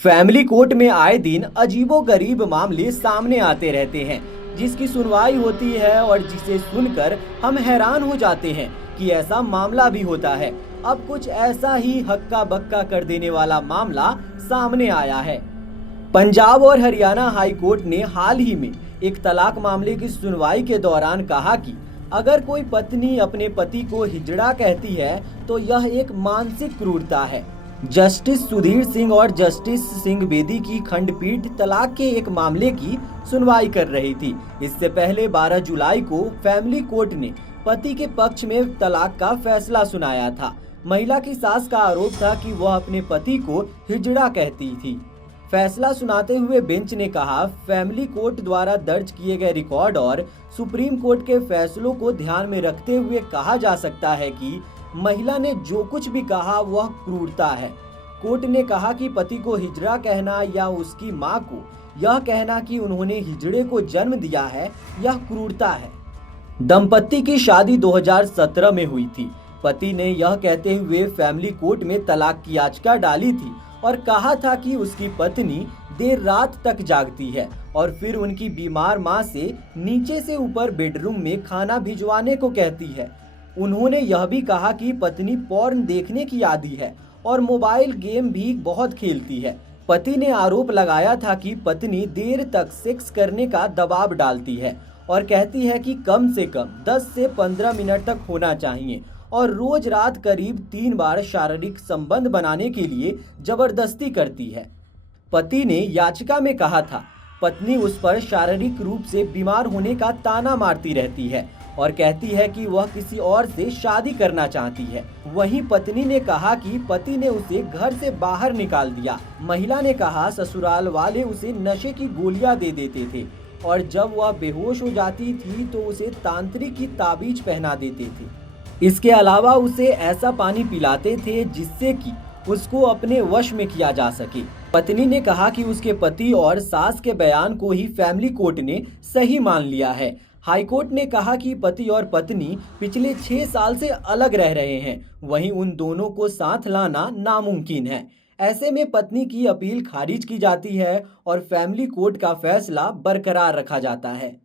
Family court में आए दिन अजीबोगरीब मामले सामने आते रहते हैं, जिसकी सुनवाई होती है और जिसे सुनकर हम हैरान हो जाते हैं कि ऐसा मामला भी होता है। अब कुछ ऐसा ही हक्का बक्का कर देने वाला मामला सामने आया है। पंजाब और हरियाणा हाई कोर्ट ने हाल ही में एक तलाक मामले की सुनवाई के दौरान कहा कि अगर कोई पत्नी अपने पति को हिजड़ा कहती है तो यह एक मानसिक क्रूरता है। जस्टिस सुधीर सिंह और जस्टिस सिंह बेदी की खंडपीठ तलाक के एक मामले की सुनवाई कर रही थी। इससे पहले 12 जुलाई को फैमिली कोर्ट ने पति के पक्ष में तलाक का फैसला सुनाया था। महिला की सास का आरोप था कि वह अपने पति को हिजड़ा कहती थी। फैसला सुनाते हुए बेंच ने कहा, फैमिली कोर्ट द्वारा दर्ज किए गए रिकॉर्ड और सुप्रीम कोर्ट के फैसलों को ध्यान में रखते हुए कहा जा सकता है कि महिला ने जो कुछ भी कहा वह क्रूरता है। कोर्ट ने कहा कि पति को हिजड़ा कहना या उसकी मां को यह कहना कि उन्होंने हिजड़े को जन्म दिया है, यह क्रूरता है। दंपत्ति की शादी 2017 में हुई थी। पति ने यह कहते हुए फैमिली कोर्ट में तलाक की याचिका डाली थी और कहा था कि उसकी पत्नी देर रात तक जागती है और फिर उनकी बीमार मां से नीचे से ऊपर बेडरूम में खाना भिजवाने को कहती है। उन्होंने यह भी कहा कि पत्नी पॉर्न देखने की आदी है और मोबाइल गेम भी बहुत खेलती है। पति ने आरोप लगाया था कि पत्नी देर तक सेक्स करने का दबाव डालती है और कहती है कि कम से कम 10 से 15 मिनट तक होना चाहिए और रोज रात करीब 3 बार शारीरिक संबंध बनाने के लिए जबरदस्ती करती है। पति ने याचिका में कहा था, पत्नी उस पर शारीरिक रूप से बीमार होने का ताना मारती रहती है और कहती है कि वह किसी और से शादी करना चाहती है। वहीं पत्नी ने कहा कि पति ने उसे घर से बाहर निकाल दिया। महिला ने कहा, ससुराल वाले उसे नशे की गोलियां दे देते थे और जब वह बेहोश हो जाती थी तो उसे तांत्रिक की ताबीज पहना देते थे। इसके अलावा उसे ऐसा पानी पिलाते थे जिससे कि उसको अपने वश में किया जा सके। पत्नी ने कहा कि उसके पति और सास के बयान को ही फैमिली कोर्ट ने सही मान लिया है। हाई कोर्ट ने कहा कि पति और पत्नी पिछले 6 साल से अलग रह रहे हैं, वहीं उन दोनों को साथ लाना नामुमकिन है। ऐसे में पत्नी की अपील खारिज की जाती है और फैमिली कोर्ट का फैसला बरकरार रखा जाता है।